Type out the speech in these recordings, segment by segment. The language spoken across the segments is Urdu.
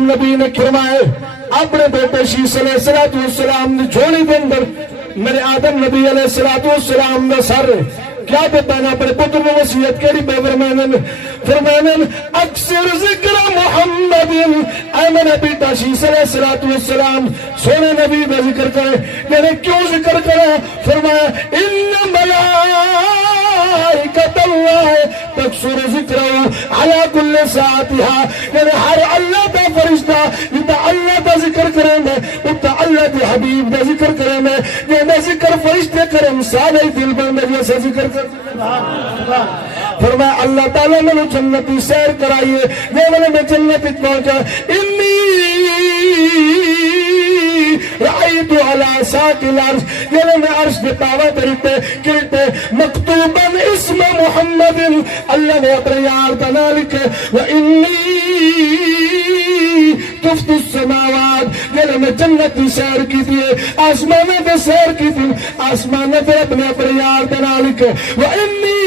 نبی نے فرمائے اپنے بیٹے شیس علیہ السلام نے جھولی کے اندر میرے آدم نبی علیہ السلام نے سر کیا بتانا اپنے پتر میں وصیت کری بے فرمانن اکثر ذکر محمد اے میرا بیٹا شیس علیہ السلام سونے نبی میں ذکر کرے یعنی کیوں ذکر کرے فرمایا ان ملائکۃ اللہ تکثر ذکرہ علی کل ساعتها یعنی ہر اللہ کا فرشتہ جتا اللہ کا ذکر کریں گے اتا اللہ کے حبیب کا ذکر کریں گے یہ ذکر فرشتے کریں سارے دل میں جیسے ذکر فرمایا اللہ تعالیٰ میں نے جنتی سیر کرائیے یہ میں جنتی پہنچا انی رأیت علی ساق العرش یہ میں عرش کے پاوہ کرتے مکتوبا اسم محمد اللہ نے اپنے یار بنا لکھے وَإِنِّي تفت السماوات یہ میں جنتی سیر کی تھی آسمانہ پہ سیر کی تھی آسمانہ پہ اپنے یار بنا لکھے وَإِنِّي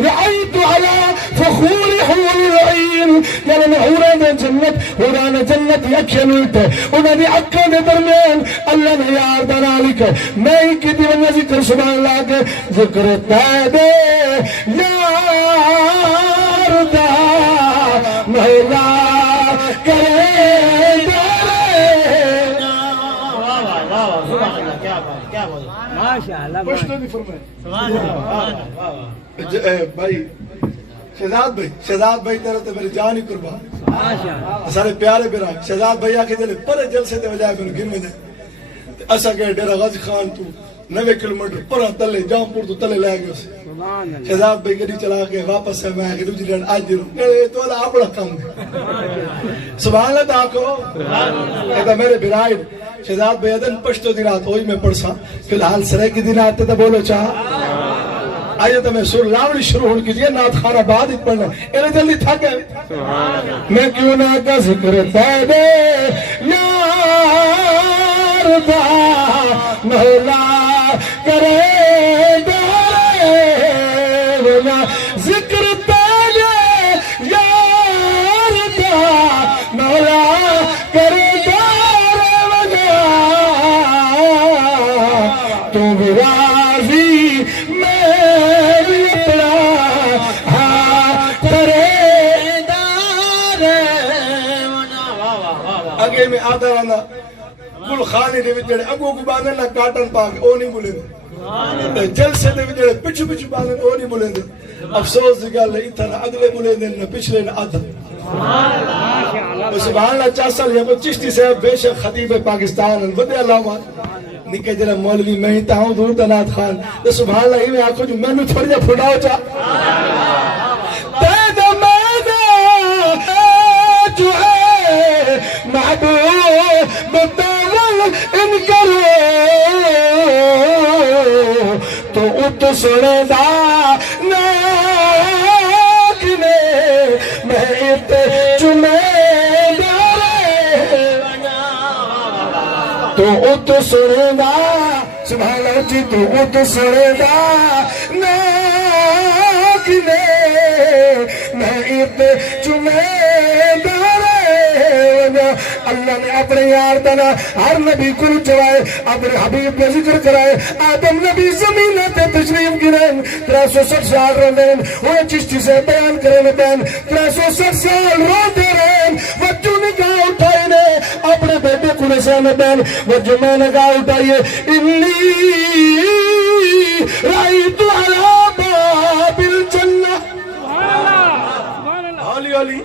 رأيت على فخور حور العين یعنی میں حوران جنت یکھے ملتے انہوں نے اکھا دے درمیان اللہ نے یار بنا لکھے میں ہی کی دیوانہ ذکر سبحان اللہ کے ذکر تیدے یار دا مولا کرے بھائی شہزاد بھائی تیرے تے میری جان ہی قربان سارے پیارے برائے شہزاد بھائی آکے دلے پرے جلسے تے وجائے میں گھر میں دے ایسا کہ ڈیرہ غازی خان تو 90 کلومیٹر پرہ تلے جامپور تو تلے لے گئے اسے شہزاد بھائی گھڑی چلا کے واپس ہے میں آگے دوجی لین آج دیروں یہ تو اللہ آپ بڑا کم ہے سبحان اللہ تاکو کہتا میرے برائے شہزاد بھائی ادن پشتو دنات ہوئی میں پڑھسا فی الحال سرے کی دنات تے بولو چاہا آئیے تو میں سور لاوڑی شروع ہونے کی دیئے نات خانہ بعد ہی پڑھنا انہیں جلدی تھا گئے میں کیوں نہ کا ذکر تیدے یار دا مولا کرے دارے ذکر تیدے یار دا مولا کرے دارے تو بھی راضی اگے میں آدھا رانا گل خانے دے وچڑے اگو کو باندھے نہ کاٹن پاک او نہیں بولے دے جلسے دے وچڑے پچھو پچھو باندھے او نہیں بولے دے افسوس دی گل ہے اتنا اگلے بولے دے نہ پچھلے نہ آدھا سبحان اللہ 4 سال یہ چشتی صاحب بے شک خطیب پاکستان ودے علامہ نکے جلے مولوی میں ہی تاہوں دور تنات خان سبحان اللہ ہی میں آنکھوں جو میں نے تھوڑی جا پھڑاؤ چاہ تیدہ مادہ جو ہے محبوب بتاول ان کرو تو ات سنے دا ناکنے میں ات چمے تو ات سنے دا سبحان اللہ جی تو ات سنے دا ناکنے میں ات چمے اللہ نے اپنے یار دنا ہر نبی کو چلائے اپنے حبیب کا ذکر کرائے آدم نبی زمین تے تشریف گرین 360 سال رہن وہ چشتی سے بیان کریں بین 360 سال روتے رہن وجو نگاہ اٹھائے نے اپنے بیٹے کو نسان بین وجو میں نگاہ اٹھائیے انی رائیت علی باب الجنہ علی علی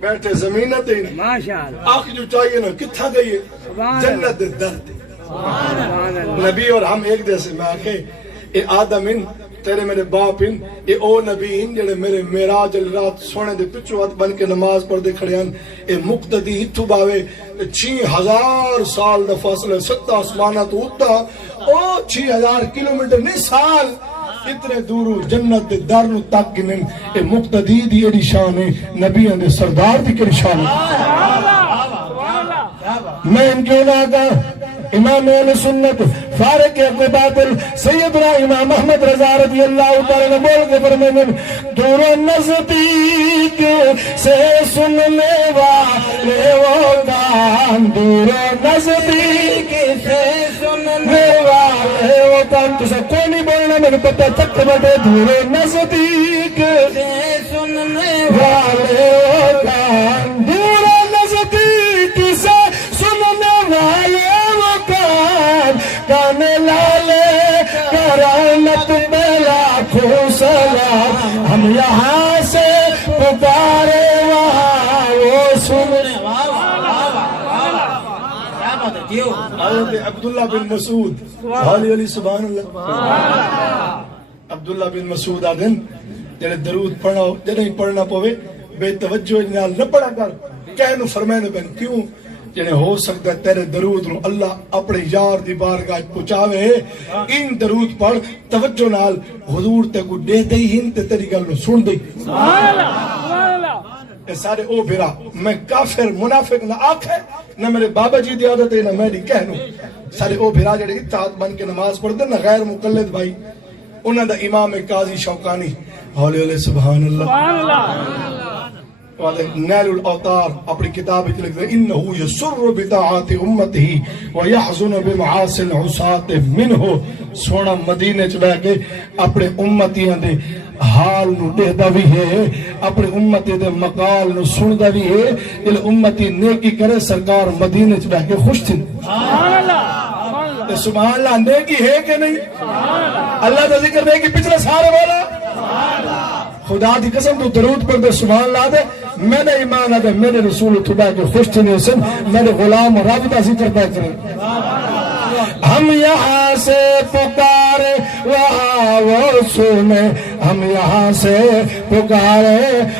بیٹھے زمینت ہی نہیں آنکھ جو چاہیے نا کتھا گئی جنت درد نبی اور ہم ایک جیسے میں آکے اے آدم ان تیرے میرے باپ ان اے او نبی ان جڑے میرے میراج رات سونے دے پچھو ہاتھ بن کے نماز پڑھ دے کھڑے ہیں اے مقتدی ہتھو باوے 6000 سال دا فاصلہ 7 آسمانہ تو اتا او 6000 کلومیٹر نہیں سال اتنے دورو جنت دارنو تک گنن اے مقتدی دی ایڈی شان ہے نبیوں دے سردار دی کری شان ہے میں ان کے علاقہ امام اہل سنت فارق باطل سیدنا امام احمد رضا رضی اللہ تعالیٰ نے بول کے فرمانے دور و نزدیک سے سننے والے وہ کان، دور و نزدیک سے سننے والے وہ کان. تو سب کوئی نہیں بولنا، میں نے پتہ تک بڑے دور و نزدیک سے سننے والے وہ کان، دور و نزدیک سے سننے والے وہ کان، کان لالے کرامت میں لاکھوں سلام، ہم یہاں سے پکارے وہاں وہ سننے. حضرت عبداللہ بن مسعود حالی علی سبحان اللہ. عبداللہ بن مسعود آدن جنہیں درود پڑھنا ہو جنہیں پڑھنا پوے بے توجہ نال نہ پڑھا کر کہنو فرمائنے بن کیوں جنہیں ہو سکتا ہے تیرے درود نو اللہ اپنے یار دی بارگاہ پہنچاوے. ان درود پڑھ توجہ نال حضور تے کو دے دے ہن تے تیری گل نو سن دے. اے سارے او بھرا میں کافر منافق نہ آکھے نہ میرے بابا جی دی عادت ہے نہ میری کہنو. سارے او بھرا جڑے اتحاد بن کے نماز پڑھ دے نہ غیر مقلد بھائی انہاں دا امام قاضی شوکانی حولی علیہ سبحان اللہ نیل الاوتار اپنی کتاب وچ لکھدا انه یسر بطاعات امته ويحزن بمعاصي العصاة منه. سونا مدینے چ بیٹھ کے اپنے امتیاں دے حال نو دیکھدا بھی ہے، اپنے امتی دے مقال نو سندا بھی ہے. جے امتی نیکی کرے سرکار مدینے چ بیٹھ کے خوش تھی. سبحان اللہ سبحان اللہ. نیکی ہے کہ نہیں؟ اللہ دا ذکر دے کہ پچھلے سارے والا خدا دی قسم تو درود پر دے سبحان اللہ دے میں نے ایمان آدھے میرے رسول خدا کے خوش تھی سن میرے غلام رب دا ذکر پہ کریں. ہم یہاں سے پکارے وہاں وہ سنے، ہم یہاں سے پکارے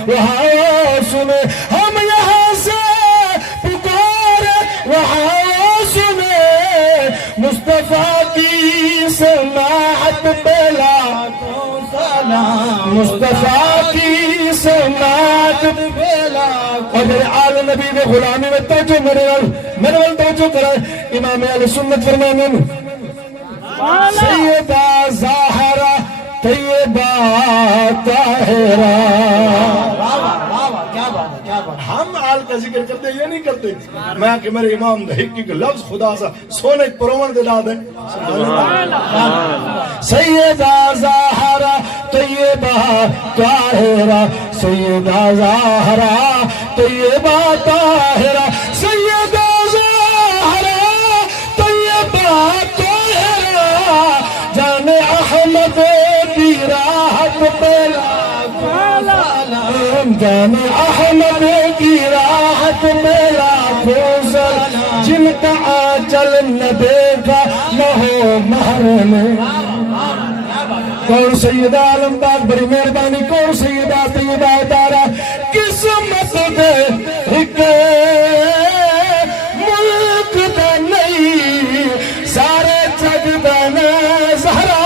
وہاں وہ سنے، ہم یہاں سے پکارے وہاں وہ سنے، مصطفیٰ کی سماعت پہ لاکھوں سلام، مصطفیٰ کی سماعت پہ لاکھوں. اور میرے آل نبی نے غلامی میں توجہ میرے وال توجہ کرائے. امام اہل سنت فرمانے سیدہ زہرا طیبہ طاہرہ. ہم آل کا ذکر کرتے یہ نہیں کرتے میں کہ میرے امام دا ایک لفظ خدا سا سونے پروان دے دا دے. سیدہ زہرا طیبہ طاہرہ، سیدہ زہرا طیبہ طاہرہ، سیدہ زہرا طیبہ طاہرہ، جان احمد کی راحت پہ لاکھوں سلام، جان احمد کی راحت پہ لاکھوں سلام، جن کا آنچل نہ دیکھا نہ ہو محرم. کون سیدہ عالم پاک بڑی مہربانی، کون سیدہ طیبہ طاہرہ. قسمت دے ایک ملک دا نہیں سارے جگ دا زہرا.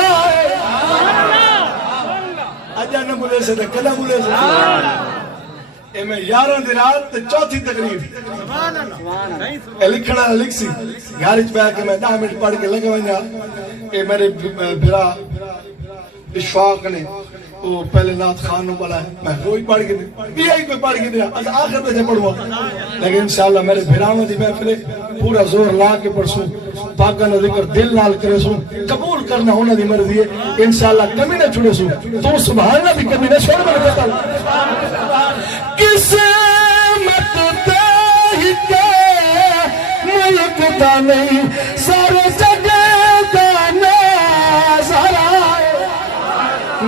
اجا نہ بولے سے کلا بولے سے اے میں 11 دن رات تے چوتھی تقریر اے لکھنا لکھ سی گھر وچ بیٹھ کے میں 10 منٹ پڑھ کے لگا ونجا. اے میرے بھرا اشفاق نے وہ پہلے نات خان نو بولا ہے میں وہی پڑھ کے دیا ہی کوئی پڑھ کے دیا آخر میں سے پڑھوا. لیکن انشاءاللہ میرے بھراواں دی محفل پورا زور لا کے پڑھسوں پاکاں دا ذکر دل نال کرے سوں قبول کرنا انہاں دی مرضی ہے. انشاءاللہ کمی نہ چھڑے سوں تو سبحان اللہ دی کمی نہ چھوڑ میرے پتہ قسمت تے کے ملک دا نہیں سارے جگہ دا نظارہ.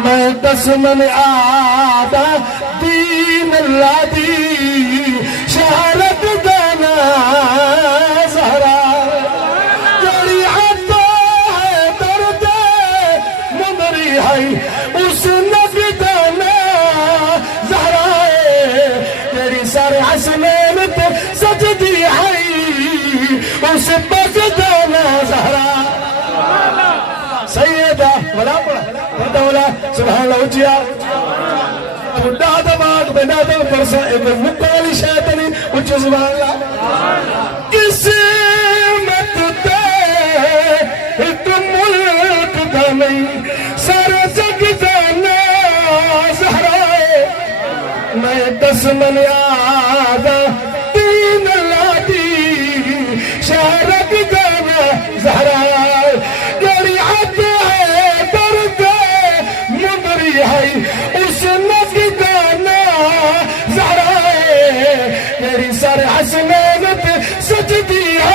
میں دشمن آدھا دین اللہ دی شہرت دانا زہرا. جڑی عطا ہے درد مدری ہے اس نبی دانا زہرا. تیری سر حسنین تے سجدی ہے اس بگ دانا زہرا. سیدہ ولا پڑھا سبحان اللہ اچھیا خدا دماغ بنا دل پرسا ایک مکالی شیطنی اچھا سبحان اللہ. قسمت تے ایک دی